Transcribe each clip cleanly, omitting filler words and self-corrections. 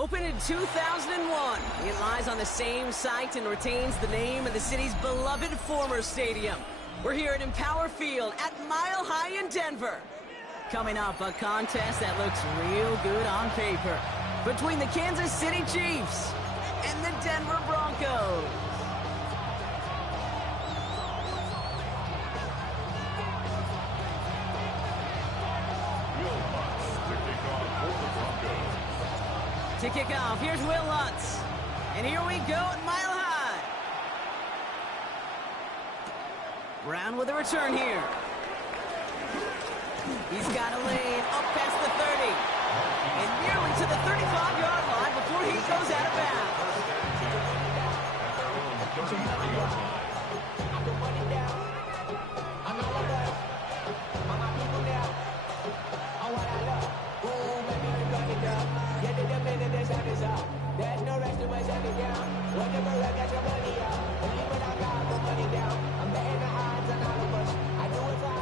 Opened in 2001, it lies on the same site and retains the name of the city's beloved former stadium. We're here at Empower Field at Mile High in Denver. Coming up, a contest that looks real good on paper between the Kansas City Chiefs and the Denver Broncos. To kick off, here's Will Lutz. And here we go at Mile High. Brown with a return here. He's got a lane up past the 30. And nearly to the 35-yard line before he goes out of bounds.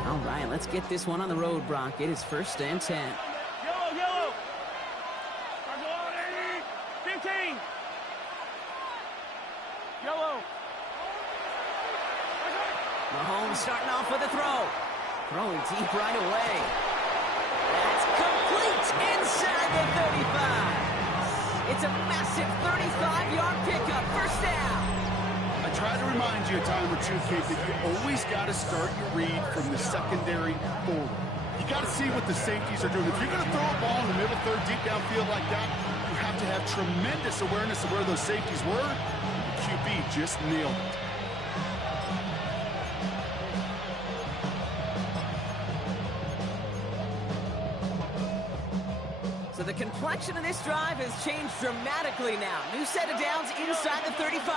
All right, let's get this one on the road, Brock. It is 1st and 10. Yellow. 15. Yellow. Mahomes starting off with a throw. Throwing deep right away. That's complete inside the 35. It's a massive 35-yard pickup. First down. I try to remind you a time or two, Kate, that you always got to start your read from the secondary forward. You got to see what the safeties are doing. If you're going to throw a ball in the middle third, deep downfield like that, you have to have tremendous awareness of where those safeties were. The QB just nailed it. So the complexion of this drive has changed dramatically now. New set of downs inside the 35.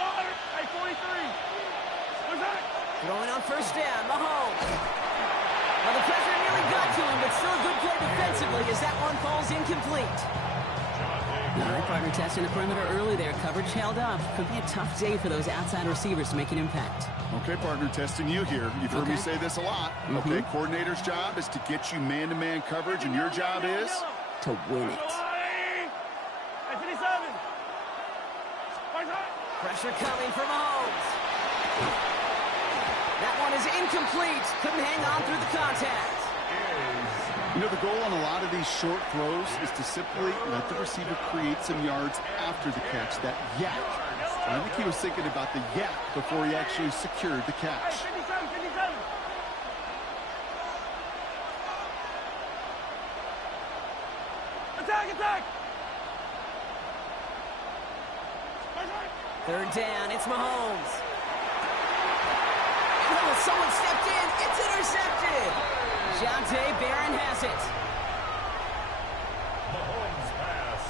Hey, 43. What's that? Throwing on first down, Mahomes. Well, the pressure nearly got to him, but still a good play defensively as that one falls incomplete. All right, partner, testing the perimeter early there. Coverage held up. Could be a tough day for those outside receivers to make an impact. Okay, partner, testing you here. You've heard me say this a lot. Okay, coordinator's job is to get you man-to-man coverage, and your job is to win it. Hey, 57. Pressure coming from Mahomes. That one is incomplete. Couldn't hang on through the contact. You know, the goal on a lot of these short throws is to simply let the receiver create some yards after the catch, that yak. And I think he was thinking about the yak before he actually secured the catch. Hey, 57. Attack. Third down, it's Mahomes. Oh, someone stepped in. It's intercepted. Jonte Barron has it. Mahomes pass.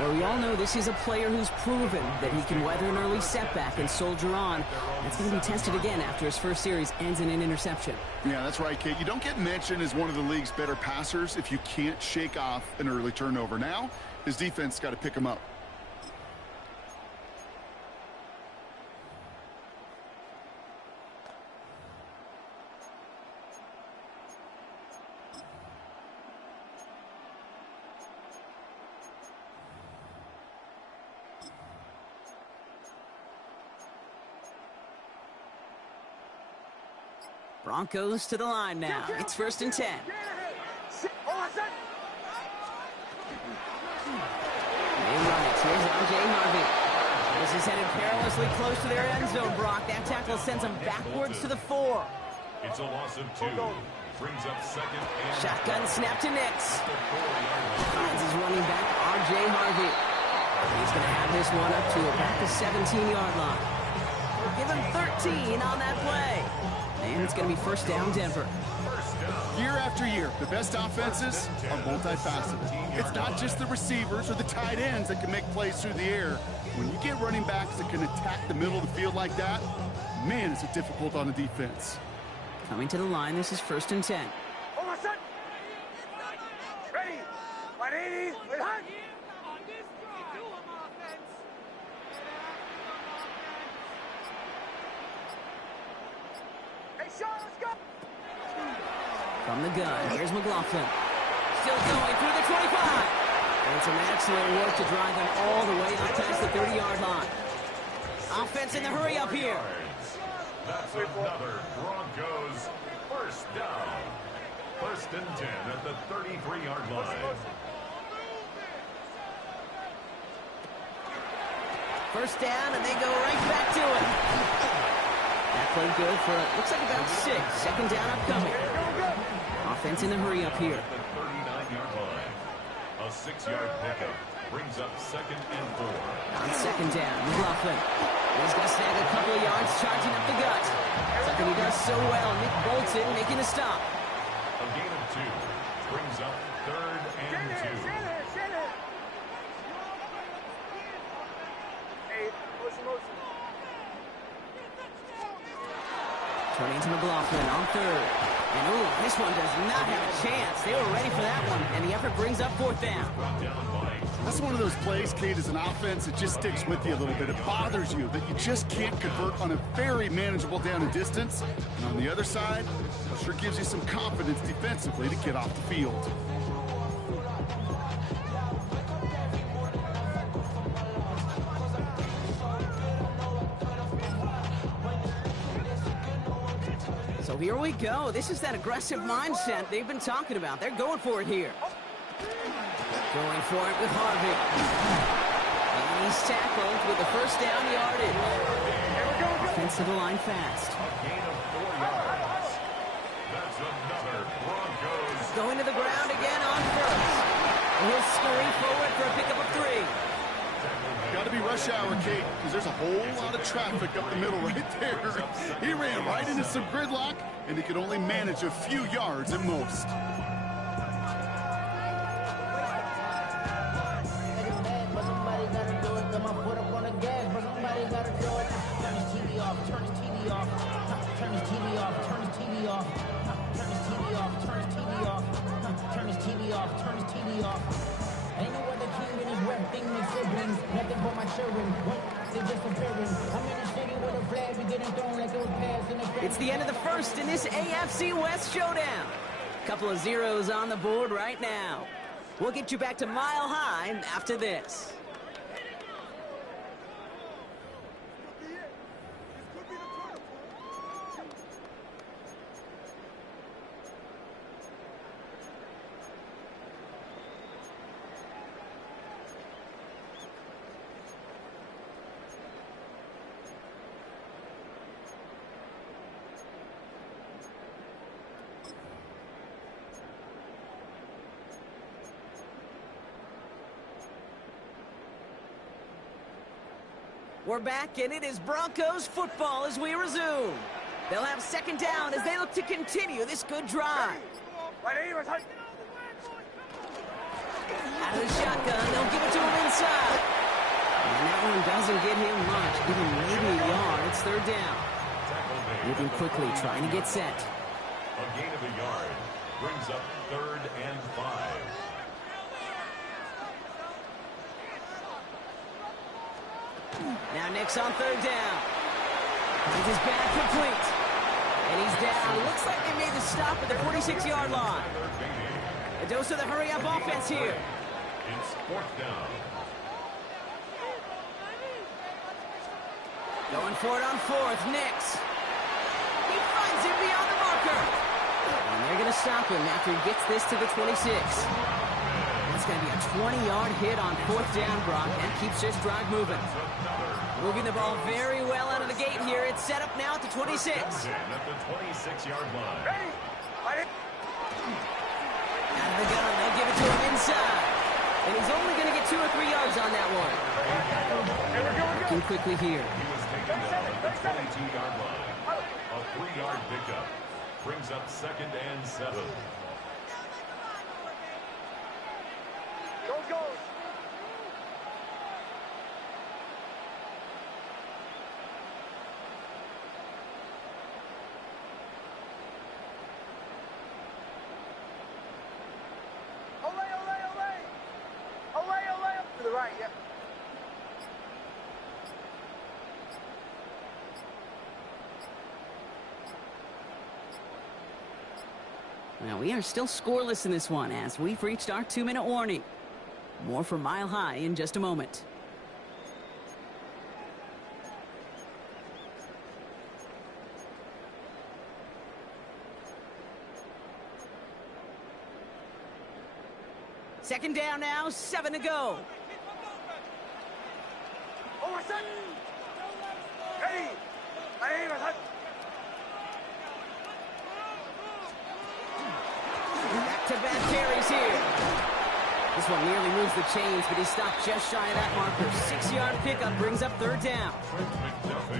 Well, we all know this is a player who's proven that he can weather an early setback and soldier on. That's going to be tested again after his first series ends in an interception. Yeah, that's right, Kate. You don't get mentioned as one of the league's better passers if you can't shake off an early turnover. Now, his defense got to pick him up. Broncos to the line now. It's 1st and 10. They run it. Here's R.J. Harvey. This is headed perilously close to their end zone, Brock. That tackle sends them backwards to the 4. It's a loss of 2. Brings up 2nd and... Shotgun snap to Nix. Finds his running back, R.J. Harvey. He's going to have this one up to about the 17-yard line. Give him 13 on that play. And it's going to be 1st down, Denver. Year after year, the best offenses are multifaceted. It's not just the receivers or the tight ends that can make plays through the air. When you get running backs that can attack the middle of the field like that, man, is it difficult on the defense. Coming to the line, this is 1st and 10. Ready. 180. From the gun, here's McLaughlin. Still going through the 25. And some excellent work to drive them all the way up past the 30-yard line. Offense in the hurry up here. That's another Broncos first down. First and 10 at the 33-yard line. First down, and they go right back to it. That played good for, looks like about 6. Second down upcoming. Offense in the hurry up here. At the 39-yard line. A 6-yard pickup brings up second and 4. On second down, McLaughlin. He's going to snag a couple of yards, charging up the gut. Something he does so well. Nick Bolton making a stop. A gain of 2 brings up third and 2. Turning to McLaughlin on third. And ooh, this one does not have a chance. They were ready for that one, and the effort brings up fourth down. That's one of those plays, Kate, as an offense, it just sticks with you a little bit. It bothers you that you just can't convert on a very manageable down and distance. And on the other side, it sure gives you some confidence defensively to get off the field. So here we go. This is that aggressive mindset they've been talking about. They're going for it here. Going for it with Harvey. And he's tackled with the first down yardage. Offense to the line fast. A gain of 4 yards. That's another Broncos. Going to the ground again on first. And he'll scurry forward for a pickup of 3. Got to be rush hour, Kate, because there's a whole lot of traffic up the middle right there. He ran right into some gridlock, and he could only manage a few yards at most. Ain't no other king in his rep thing with siblings. Nothing but my children. They disappearing. I'm in the city with a flag. We getting thrown like it was passed in the. It's the end of the first in this AFC West showdown. Couple of zeros on the board right now. We'll get you back to Mile High after this. We're back, and it is Broncos football as we resume. They'll have second down as they look to continue this good drive. Out of the shotgun, they'll give it to him inside. And that one doesn't get him much, even maybe a yard. It's third down. Moving quickly, trying to get set. A gain of a yard brings up third and 5. Now Nick's on third down. With his back complete. And he's down. Looks like they made the stop at the 46-yard line. A dose of the hurry-up offense here. It's fourth down. Going for it on fourth. Nix. He finds him beyond the marker. And they're going to stop him after he gets this to the 26. That's going to be a 20-yard hit on fourth down, Brock. That keeps this drive moving. Moving the ball very well out of the gate here. It's set up now at the 26. At the 26-yard line. Out of the gun, they'll give it to him inside. And he's only going to get 2 or 3 yards on that one. Working quickly here. He was taken down at the 22-yard line. A 3-yard pickup brings up second and 7. Go. Ole. To the right, yep. Now, we are still scoreless in this one as we've reached our 2-minute warning. More from Mile High in just a moment. Second down now, 7 to go. Over set. Ready. Ready, Back-to-back carries here. This one nearly moves the chains, but he stopped just shy of that marker. 6-yard pickup brings up third down.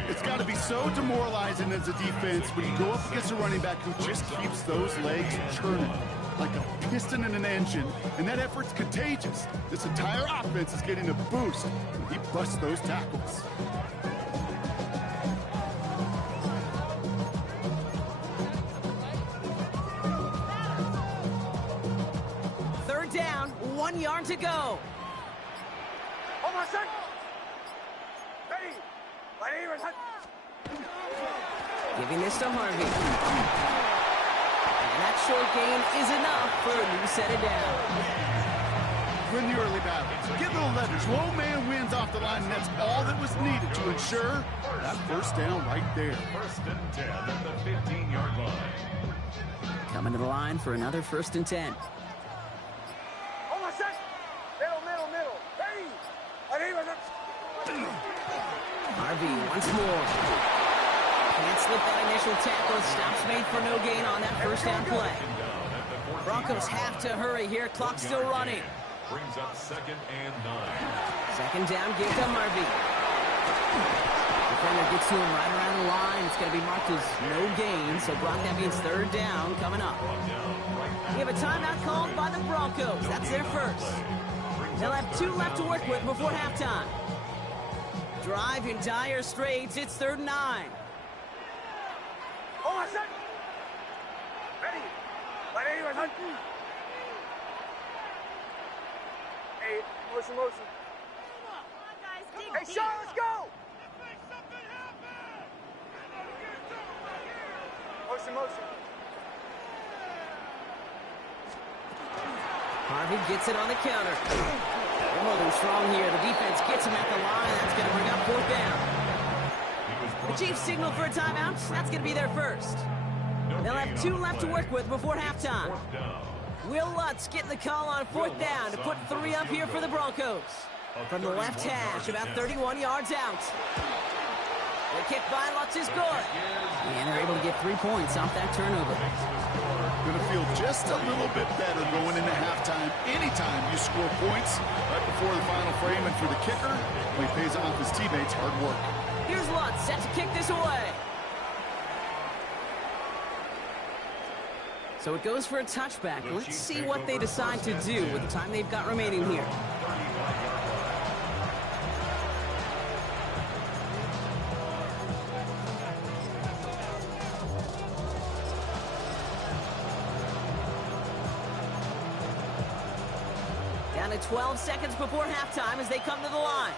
It's got to be so demoralizing as a defense when you go up against a running back who just keeps those legs churning like a piston in an engine, and that effort's contagious. This entire offense is getting a boost when he busts those tackles. Third down, 1 yard to go. Over set. Ready. Ready, Giving this to Harvey. And that short gain is enough for a new set of downs. In the early battle, get little leverage. Low man wins off the line, and that's all that was needed to ensure that first down right there. First and 10 at the 15-yard line. Coming to the line for another 1st and 10. Over set. Middle. Ready. Ready, Harvey once more. Can't slip that initial tackle. Stops made for no gain on that first down play. Broncos have to hurry here. Clock still running. Brings up 2nd and 9. Second down, give to Harvey. Defender gets to him right around the line. It's going to be marked as no gain. So Brock, that means third down coming up. We have a timeout called by the Broncos. That's their first. They'll have 2 left to work with before halftime. Drive in dire straits. It's 3rd and 9. Over set. Ready. Ready, Hey, motion. Hey, Sean, let's go. Motion. Harvey gets it on the counter. They're holding strong here. The defense gets him at the line. That's going to bring up 4th down. The Chiefs signal for a timeout. That's going to be their first. They'll have 2 left to work with before halftime. Will Lutz getting the call on 4th down to put 3 up here for the Broncos. From the left hash, about 31 yards out. The kick by Lutz is good. And they're able to get 3 points off that turnover. Going to feel just a little bit better going into halftime. Anytime you score points right before the final frame, and for the kicker, he pays off his teammates' hard work. Here's Lutz, set to kick this away. So it goes for a touchback. Let's see what they decide to do with the time they've got remaining here. Down to 12 seconds before halftime as they come to the line.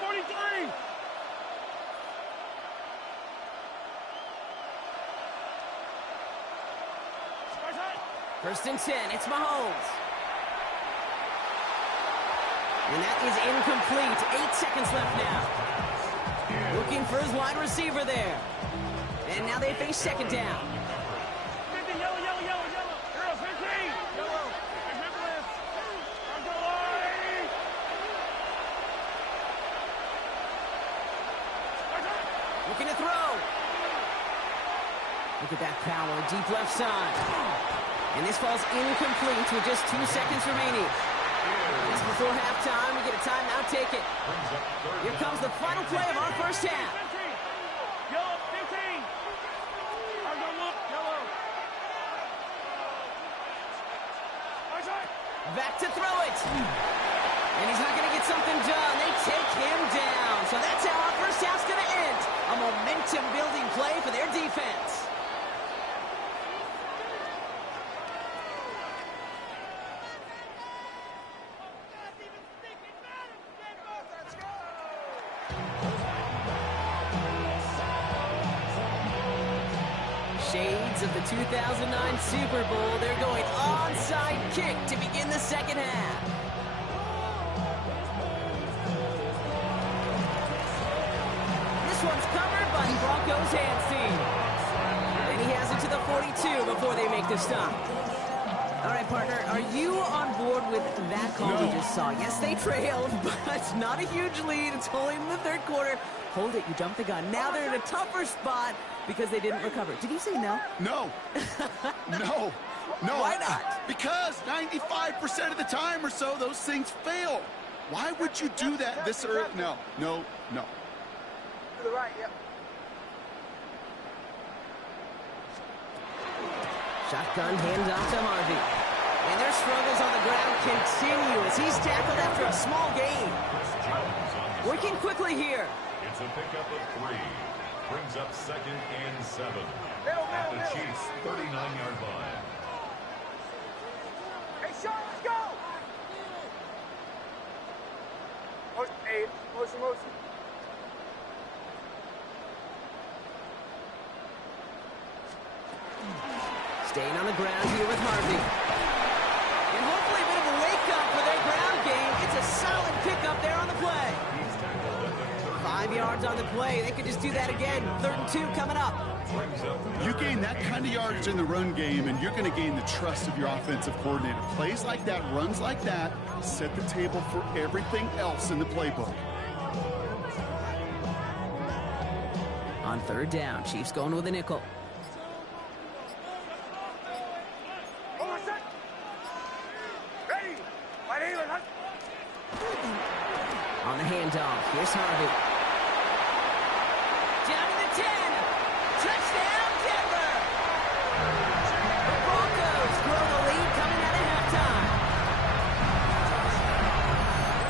43. First and 10, it's Mahomes. And that is incomplete. 8 seconds left now. Looking for his wide receiver there. And now they face second down. 50, yellow. Girls, 15. Yellow. Remember this. I'm going. Looking to throw. Look at that power, deep left side. And this falls incomplete with just 2 seconds remaining. Just before halftime, we get a timeout, take it. Here comes the final play of our first half. Yellow, 15. I'm going to look. Yellow. Back to throw it. And he's not going to get something done. They take him down. So that's how our first half's going to end. A momentum-building play for their defense. Shades of the 2009 Super Bowl. They're going onside kick to begin the second half. This one's covered by the Broncos hands team. And he has it to the 42 before they make the stop. All right, partner, are you on board with that call we just saw? Yes, they trailed, but not a huge lead. It's only in the third quarter. Hold it, you jumped the gun. Now they're in a tougher spot because they didn't recover. Did you say no? No. No. No. Why not? Because 95% of the time or so, those things fail. Why would you do that this early? No. No. No. To the right, yep. Shotgun handoff to Harvey. And their struggles on the ground continue as he's tackled after a small gain. Working quickly here. It's a pickup of 3. Brings up 2nd and 7. At the Chiefs' 39-yard line. Hey, Sean, let's go! Motion, hey, motion. Staying on the ground here with Harvey. And hopefully a bit of a wake-up for their ground game. It's a solid pickup there on the play. 5 yards on the play. They could just do that again. 3rd and 2 coming up. You gain that kind of yardage in the run game, and you're going to gain the trust of your offensive coordinator. Plays like that, runs like that, set the table for everything else in the playbook. On 3rd down, Chiefs going with a nickel. On the handoff, here's Harvey. Down to the 10. Touchdown, Denver! The Broncos grow the lead coming out of halftime.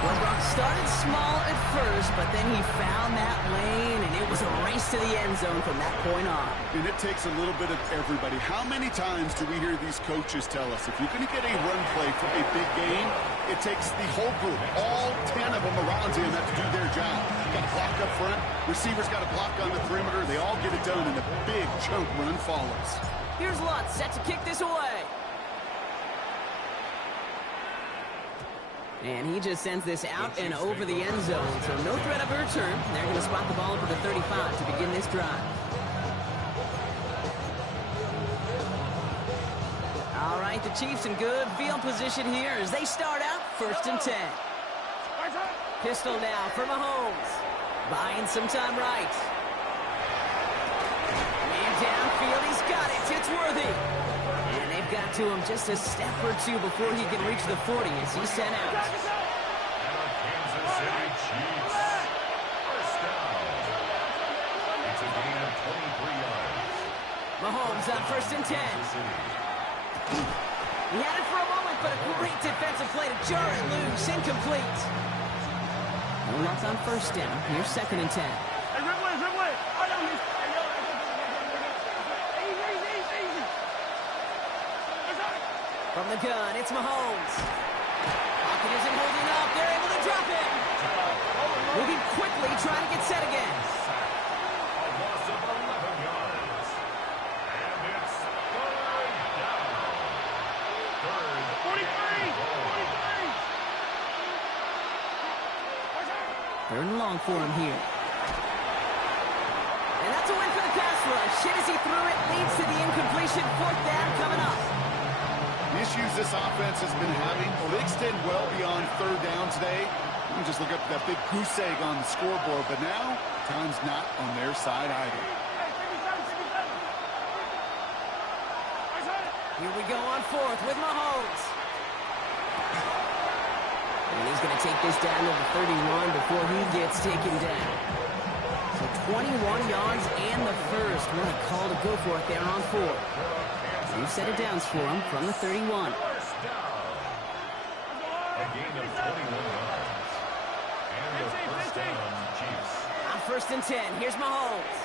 Well, Brock started small at first, but then he found that lane, and it was a race to the end zone from that point on. And it takes a little bit of everybody. How many times do we hear these coaches tell us, if you're going to get a run play for a big game, it takes the whole group, all 10 of them around him have to do their job. Got to block up front, receivers got to block on the perimeter, they all get it done, and a big choke run follows. Here's Lutz set to kick this away. And he just sends this out and over the end zone, so no threat of a return. They're going to spot the ball for the 35 to begin this drive. All right, the Chiefs in good field position here as they start out 1st and 10. Pistol now for Mahomes. Buying some time right. Man downfield, he's got it. It's Worthy. And they've got to him just a step or two before he can reach the 40 as he's sent out. Kansas City Chiefs. 1st down. It's a gain of 23 yards. Mahomes on 1st and 10. He had it for a moment, but a great defensive play to jar it loose. Incomplete. No loss on 1st down. Here's 2nd and 10. Hey, Ridley. I know he's... Easy. From the gun, it's Mahomes. Pocket isn't holding up. They're able to drop it. Moving quickly, trying to get set again. A loss of 11 yards. And it's 3rd down. 3rd 3rd and long for him here. And that's a win for the pass rush. Shit as he threw it, leads to the incompletion. 4th down coming up. The issues this offense has been having, well, they extend well beyond 3rd down today. You can just look up that big goose egg on the scoreboard, but now time's not on their side either. Here we go on 4th with Mahomes. And he's going to take this down to the 31 before he gets taken down. So 21 yards and the first. What a call to go for it there on 4th. 2 set of downs for him from the 31. 1st down. A gain of 21 yards. And the 1st down, Chiefs. On 1st and 10, here's Mahomes.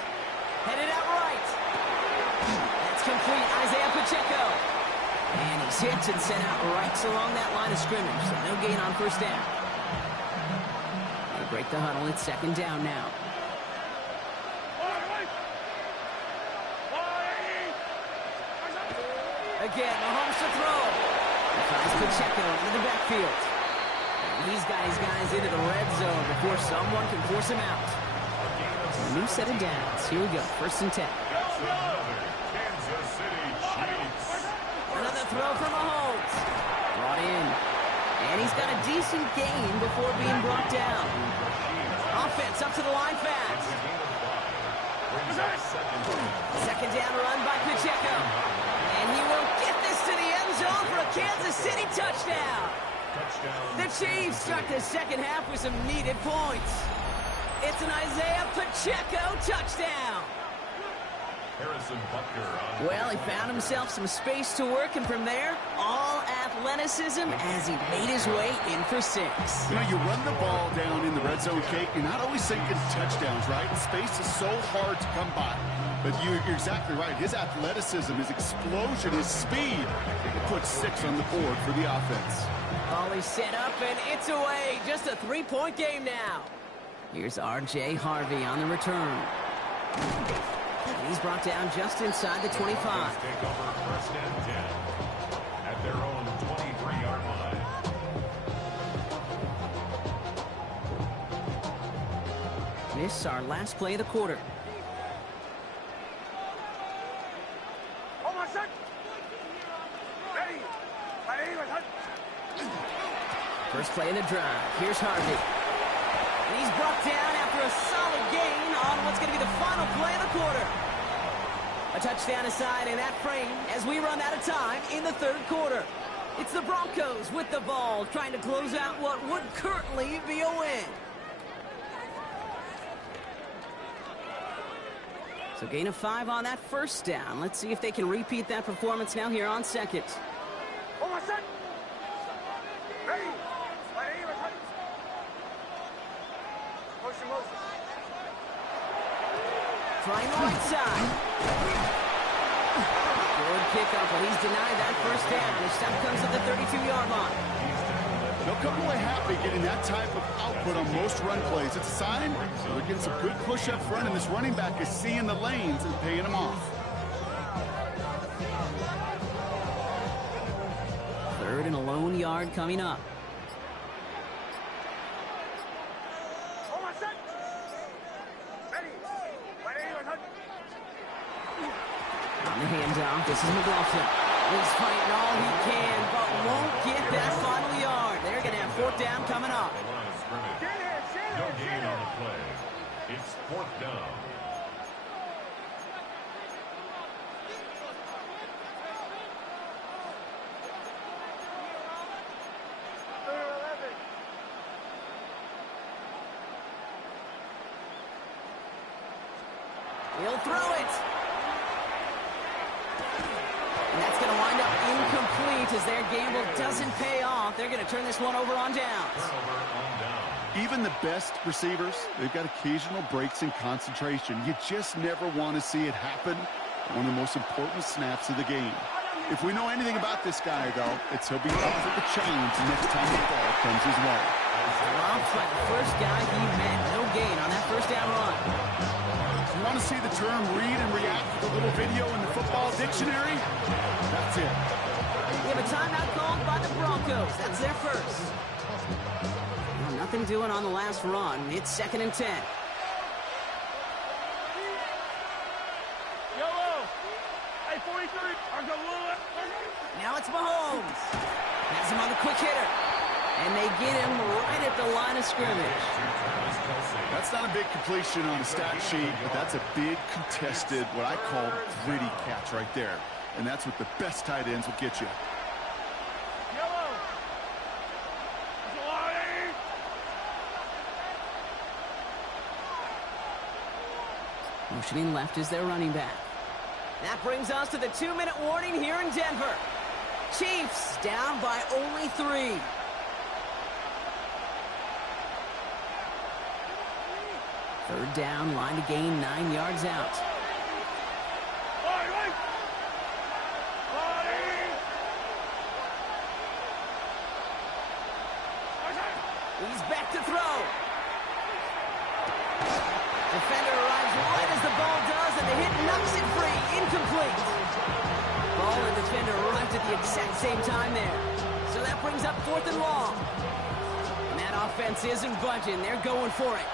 Headed out right. That's complete, Isaiah Pacheco. And he's hit and sent out right along that line of scrimmage. So no gain on 1st down. They break the huddle. It's 2nd down now. Again, Mahomes to throw. He finds Pacheco into the backfield. And he's got his guys into the red zone before someone can force him out. A new set of downs. Here we go. 1st and 10. Kansas City Chiefs. Another throw for Mahomes. Brought in. And he's got a decent gain before being brought down. Offense up to the line fast. Second down run by Pacheco. And he will get this to the end zone for a Kansas City touchdown. The Chiefs start the second half with some needed points. It's an Isaiah Pacheco touchdown. Harrison Butker. Well, he found himself some space to work, and from there, all athleticism as he made his way in for 6. You know, you run the ball down in the red zone, Kate, you're not always thinking touchdowns, right? Space is so hard to come by. But you're exactly right. His athleticism, his explosion, his speed, he puts 6 on the board for the offense. Ball is set up, and it's away. Just a 3-point game now. Here's R.J. Harvey on the return. And he's brought down just inside the 25. Take over 1st and 10 at their own 23-yard line. This is our last play of the quarter. First play of the drive. Here's Harvey. And he's brought down after a solid gain on what's going to be the final play of the quarter. A touchdown aside in that frame as we run out of time in the 3rd quarter. It's the Broncos with the ball trying to close out what would currently be a win. So gain of 5 on that 1st down. Let's see if they can repeat that performance now here on 2nd. Trying the right side. Good kickoff, but he's denied that 1st down. His stop comes at the 32-yard line. They'll come away happy getting that type of output on most run plays. It's a sign they're getting some good push up front, and this running back is seeing the lanes and paying them off. 3rd and a lone yard coming up. On the handoff, this is McLaughlin. He's fighting all he can, but won't get that final yard. They're going to have 4th down coming up. No gain on the play. It's 4th down. He'll throw it. And that's going to wind up incomplete as their gamble doesn't pay off. They're going to turn this one over on downs. Turnover on down. Even the best receivers, they've got occasional breaks in concentration. You just never want to see it happen on one of the most important snaps of the game. If we know anything about this guy, though, it's he'll be up for the challenge next time the ball comes his way. Dropped by the first guy he met. No gain on that 1st down run. You want to see the term read and react with a little video in the football dictionary? That's it. We have a timeout called by the Broncos. That's their 1st. Well, nothing doing on the last run. It's 2nd and 10. Yellow. Hey, 43. Now it's Mahomes. Has him on the quick hitter. And they get him right at the line of scrimmage. That's not a big completion on a stat sheet, but that's a big contested, what I call gritty catch right there. And that's what the best tight ends will get you. Yellow. Motioning left is their running back. That brings us to the 2-minute warning here in Denver. Chiefs down by only 3. Third down, line to gain 9 yards out. He's back to throw. Defender arrives right as the ball does, and the hit knocks it free. Incomplete. Ball and defender arrived at the exact same time there. So that brings up 4th and long. And that offense isn't budging. They're going for it.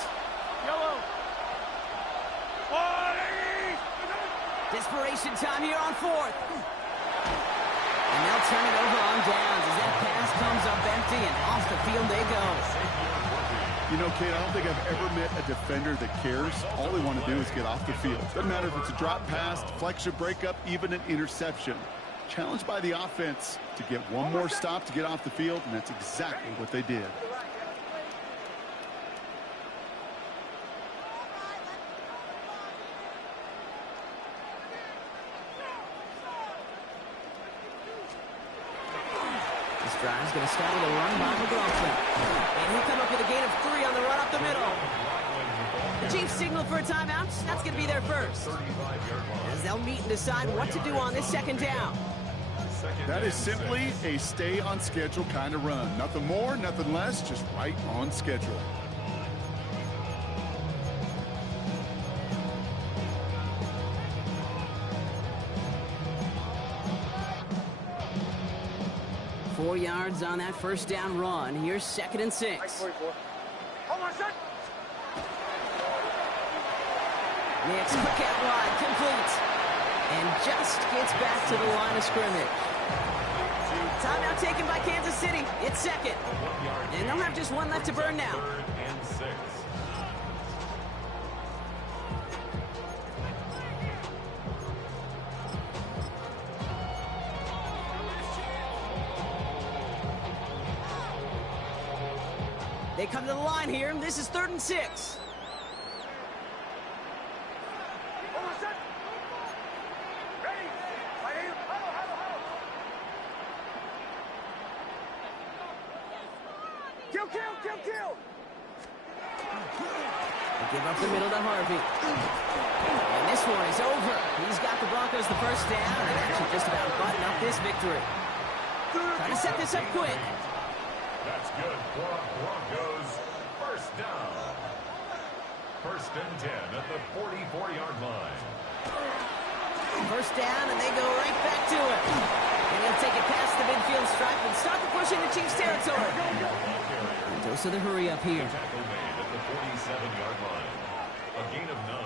Yellow. Desperation time here on 4th. And they'll turn it over on downs as that pass comes up empty and off the field they go. You know, Kate, I don't think I've ever met a defender that cares. All they want to do is get off the field. Doesn't matter if it's a drop pass, deflection, breakup, even an interception. Challenged by the offense to get one more stop to get off the field, and that's exactly what they did. This drive's going to start with a run by McLaughlin. And he'll come up with a gain of 3 on the run up the middle. The Chiefs signal for a timeout. That's going to be their first. As they'll meet and decide what to do on this 2nd down. That is simply a stay on schedule kind of run. Nothing more, nothing less, just right on schedule. Four yards on that 1st down run. Here's 2nd and 6. Hold on, son. Nix, quick out wide, complete. And just gets back to the line of scrimmage. Timeout taken by Kansas City. It's 2nd. And they'll have just one left to burn now. 3rd and 6. They come to the line here. This is 3rd and 6. Hold on, son. Ready. Right here. Huddle. Kill. They give up the middle to Harvey. And this one is over. He's got the Broncos the 1st down and actually just about button up this victory. Trying to set this up quick. That's good for Broncos. 1st down. 1st and 10 at the 44-yard line. 1st down, and they go right back to it. And he'll take it past the midfield stripe and start the push in the Chiefs' territory. And dose of the hurry up here. Tackle made at the 47-yard line. A gain of 9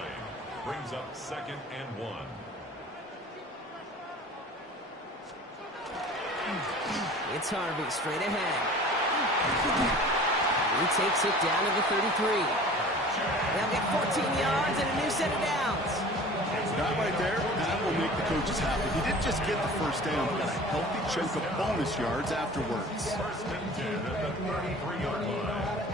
brings up 2nd and 1. It's Harvey straight ahead. He takes it down to the 33. They'll get 14 yards and a new set of downs. That right there, that will make the coaches happy. He didn't just get the 1st down, he got a healthy chunk of bonus yards afterwards. 1st and 10 at the 33-yard line.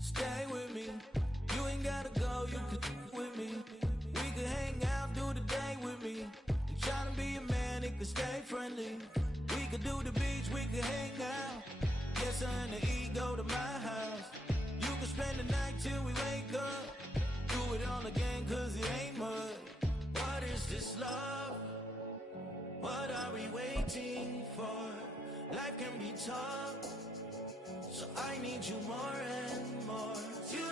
Stay with me. You ain't gotta go, you can with me. We could hang out, do the day with me. You tryna be a man, it could stay friendly. We could do the beach, we could hang out. Get something to eat, go to my house. You could spend the night till we wake up. Do it all again, cause it ain't much. What is this love? What are we waiting for? Life can be tough, so I need you more and more. You